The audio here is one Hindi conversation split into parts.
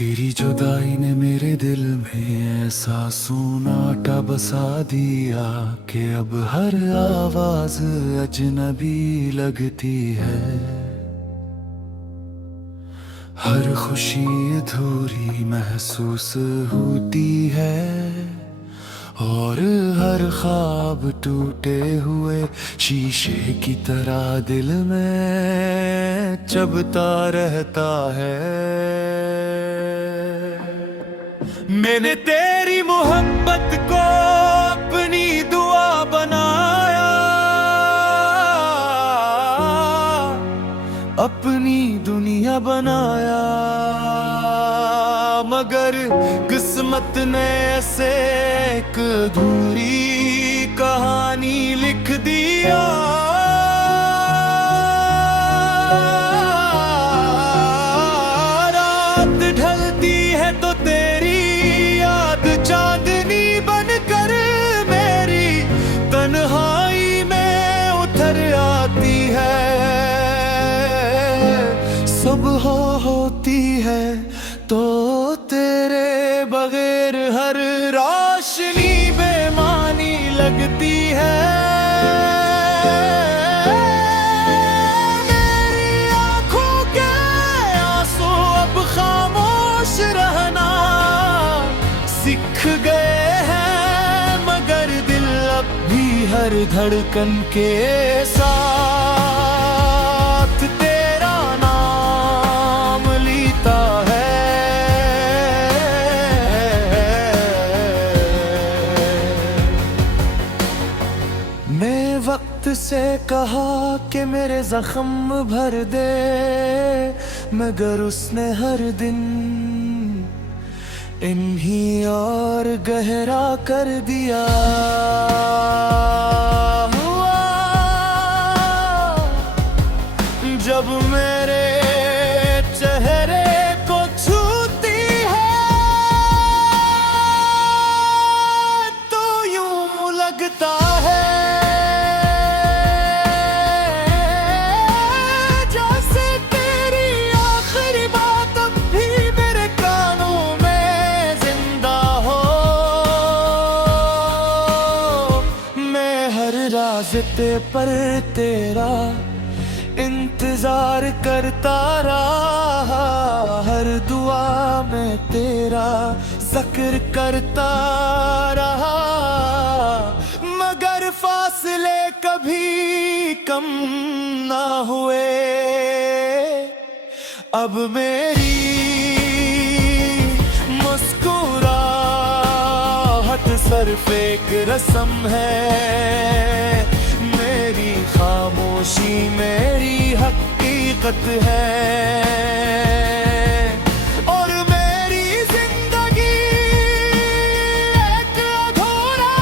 तेरी जुदाई ने मेरे दिल में ऐसा सन्नाटा बसा दिया कि अब हर आवाज अजनबी लगती है। हर खुशी अधूरी महसूस होती है और हर ख्वाब टूटे हुए शीशे की तरह दिल में चुभता रहता है। मैंने तेरी मोहब्बत को अपनी दुआ बनाया, अपनी दुनिया बनाया, मगर किस्मत ने ऐसे एक अधूरी कहानी लिख दिया। रात ढलती है तो तेरी याद चांदनी बनकर मेरी तन्हाई में उतर आती है। सुबह होती है तो तेरे बगैर हर रोशनी बेमानी लगती है। मेरी आंखों के आंसू अब खामोश रहना सीख गए हैं, मगर दिल अब भी हर धड़कन के साथ तेरा नाम लेता है। मैं वक्त से कहा कि मेरे जख्म भर दे, मगर उसने हर दिन इन्हीं और गहरा कर दिया। जब मेरे चेहरे को छूती है तो यूं लगता है जैसे तेरी आखिरी बात अब भी मेरे कानों में जिंदा हो। मैं हर रास्ते पर तेरा इंतजार करता रहा, हर दुआ में तेरा जिक्र करता रहा, मगर फासले कभी कम ना हुए। अब मेरी मुस्कुराहट सिर्फ एक रस्म है, मेरी खामोशी मेरी हकीकत है। और मेरी जिंदगी एक अधूरा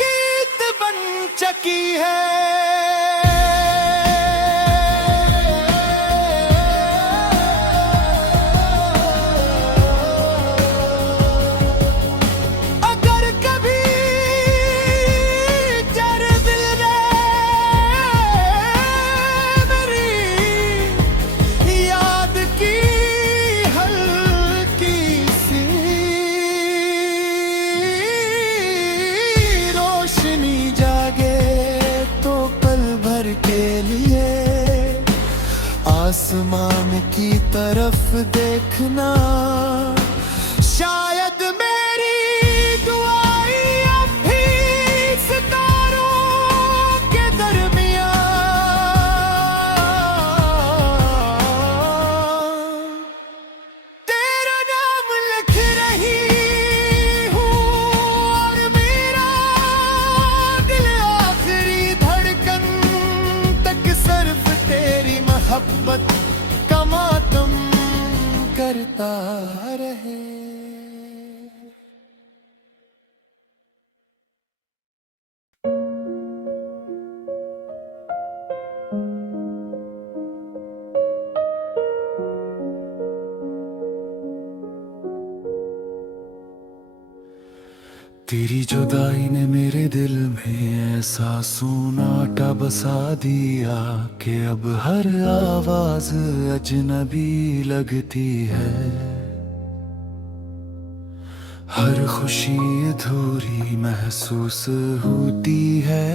गीत बन चुकी है। आसमान की तरफ देखना, शायद मेरी दुआएं अब भी सितारों के दरमियां तेरा नाम लिख रही हूँ, और मेरा दिल आखिरी धड़कन तक सिर्फ तेरी मोहब्बत का मातम करता रहे। तेरी जुदाई ने मेरे दिल में ऐसा सन्नाटा बसा दिया कि अब हर आवाज अजनबी लगती है। हर खुशी अधूरी महसूस होती है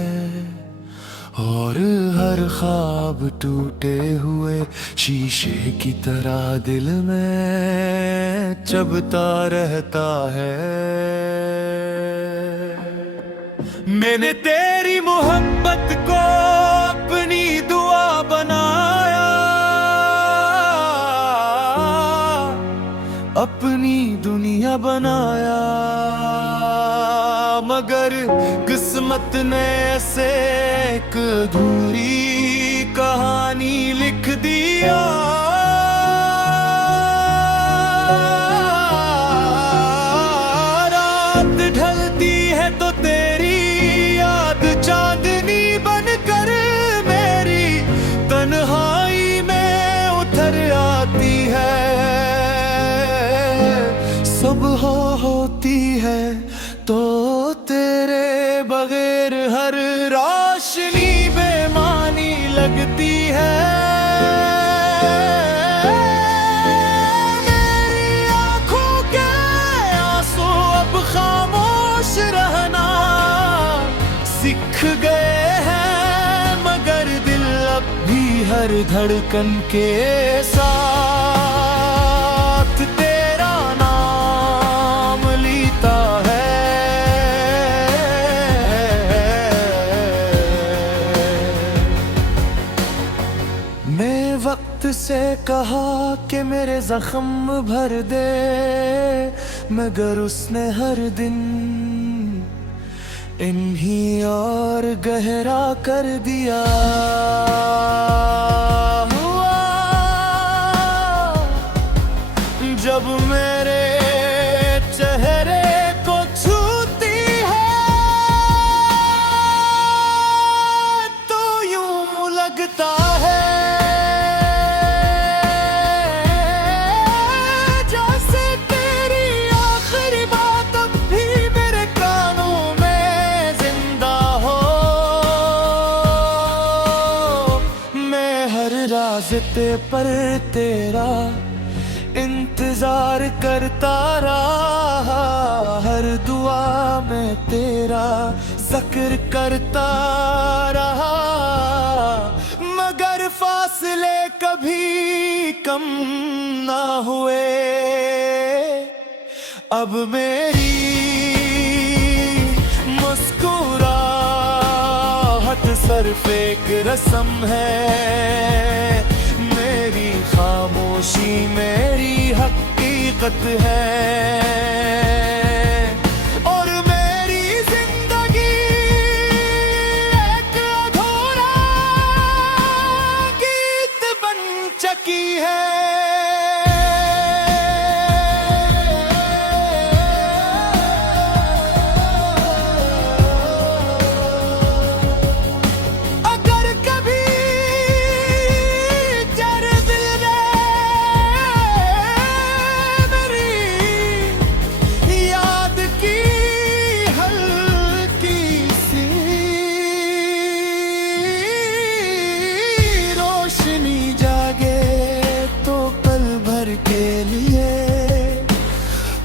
और हर ख्वाब टूटे हुए शीशे की तरह दिल में चुभता रहता है। मैंने तेरी मोहब्बत को अपनी दुआ बनाया, अपनी दुनिया बनाया, मगर किस्मत ने ऐसे एक अधूरी कहानी लिख दिया। रात ढलती है तो तेरी याद चांदनी बनकर मेरी तन्हाई में उतर आती है। सुबह होती है तो तेरे बगैर हर रोशनी बेमानी लगती है। मेरी आंखों के आंसू अब खामोश रहना सीख गए हैं, मगर दिल अब भी हर धड़कन के साथ तेरा नाम लेता है। मैं वक्त से कहा कि मेरे जख्म भर दे, मगर उसने हर दिन इन्हीं और गहरा कर दिया। जब मेरे चेहरे को छूती है तो यूं लगता है जैसे तेरी आखिरी बात अब भी मेरे कानों में जिंदा हो। मैं हर रास्ते पर तेरा इंतजार करता रहा, हर दुआ में तेरा जिक्र करता रहा, मगर फासले कभी कम ना हुए। अब मेरी मुस्कुराहट सिर्फ एक रस्म है, मेरी खामोशी मेरी हकीकत है। और मेरी जिंदगी एक अधूरा गीत बन चुकी है।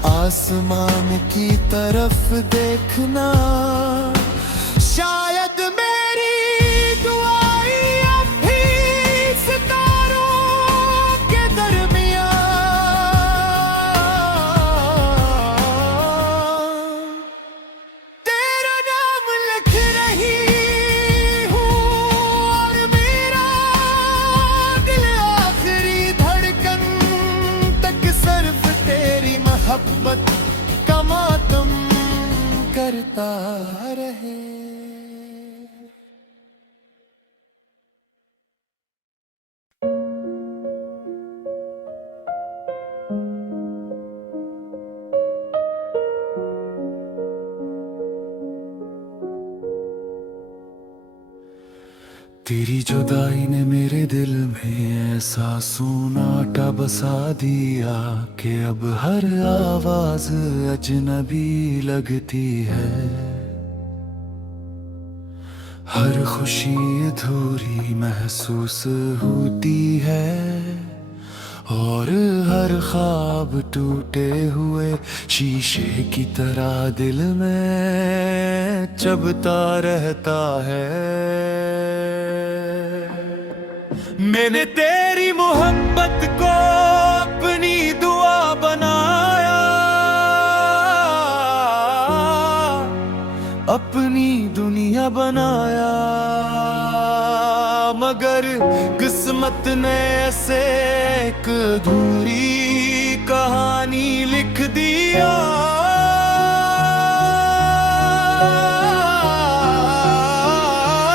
आसमान की तरफ देखना, शायद मेरी दुआएं अब भी सितारों के दरमियां तेरा नाम लिख रही हूँ, और मेरा दिल आखिरी धड़कन तक सिर्फ तेरी मोहब्बत का मातम करता रहे। तेरी जुदाई ने मेरे दिल में ऐसा सन्नाटा बसा दिया कि अब हर आवाज अजनबी लगती है। हर खुशी अधूरी महसूस होती है और हर ख्वाब टूटे हुए शीशे की तरह दिल में चुभता रहता है। मैंने तेरी मोहब्बत को अपनी दुआ बनाया, अपनी दुनिया बनाया, मगर किस्मत ने ऐसे एक अधूरी कहानी लिख दिया।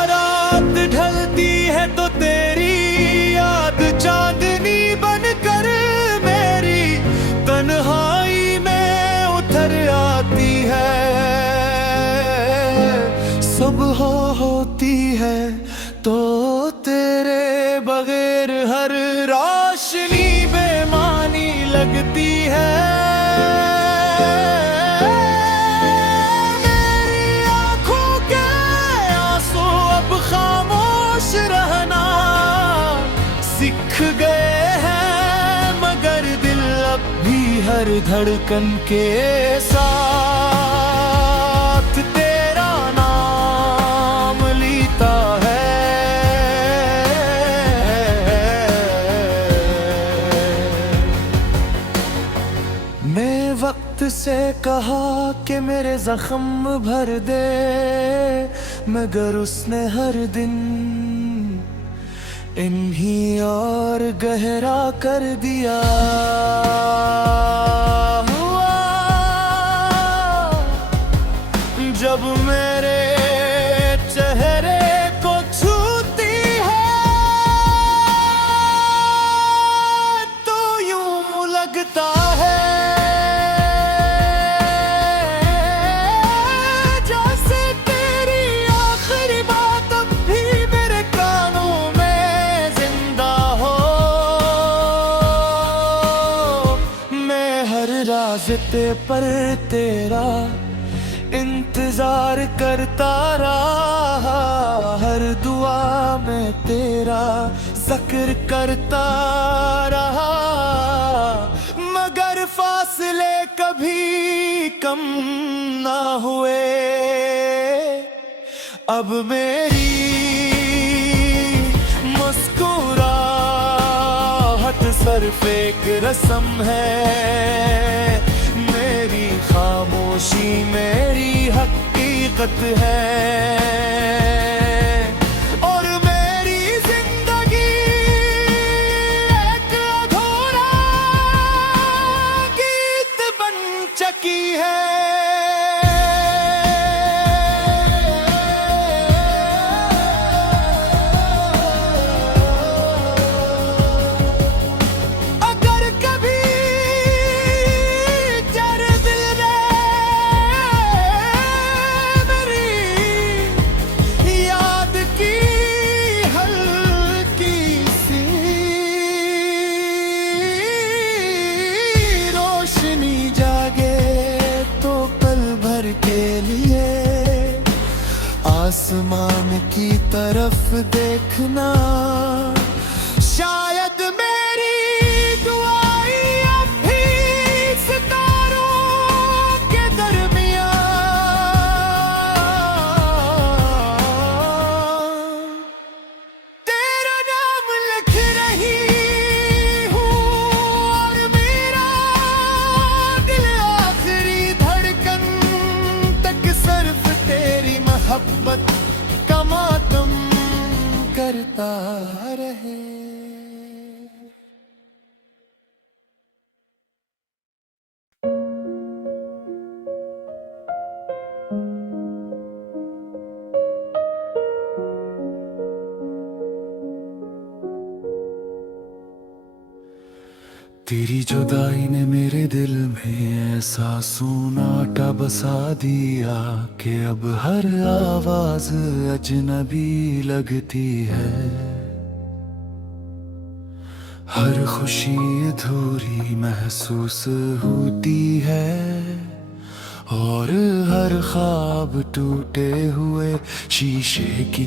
रात ढलती है तो तेरी याद चांदनी बनकर मेरी तन्हाई में उतर आती है। सुबह होती है तो तेरे बगैर हर रोशनी बेमानी लगती है। मेरी आंखों के आंसू अब खामोश रहना सीख गए हैं, मगर दिल अब भी हर धड़कन के साथ तेरा नाम लेता है। मैं वक्त से कहा कि मेरे जख्म भर दे, मगर उसने हर दिन इन्हीं और गहरा कर दिया। हुआ जब मेरे चेहरे को छूती है तो यूं लगता है जैसे तेरी आखिरी बात अब भी मेरे कानों में जिंदा हो। मैं हर रास्ते पर तेरा इंतजार करता रहा, हर दुआ में तेरा जिक्र करता रहा, मगर फासले कभी कम ना हुए। अब मेरी मुस्कुराहट सिर्फ एक रस्म है, मेरी खामोशी मेरी हकीकत है। और मेरी जिंदगी एक अधूरा गीत बन चुकी है। आसमान की तरफ देखना, शायद मेरी दुआएं अब भी सितारों के दरमियां तेरा नाम लिख रही हूँ, और मेरा दिल आखिरी धड़कन तक सिर्फ तेरी मोहब्बत का मातम करता रहे। तेरी जुदाई ने मेरे दिल में ऐसा सूनाटा बसा दिया कि अब हर आवाज अजनबी लगती है। हर खुशी अधूरी महसूस होती है और हर ख्वाब टूटे हुए शीशे की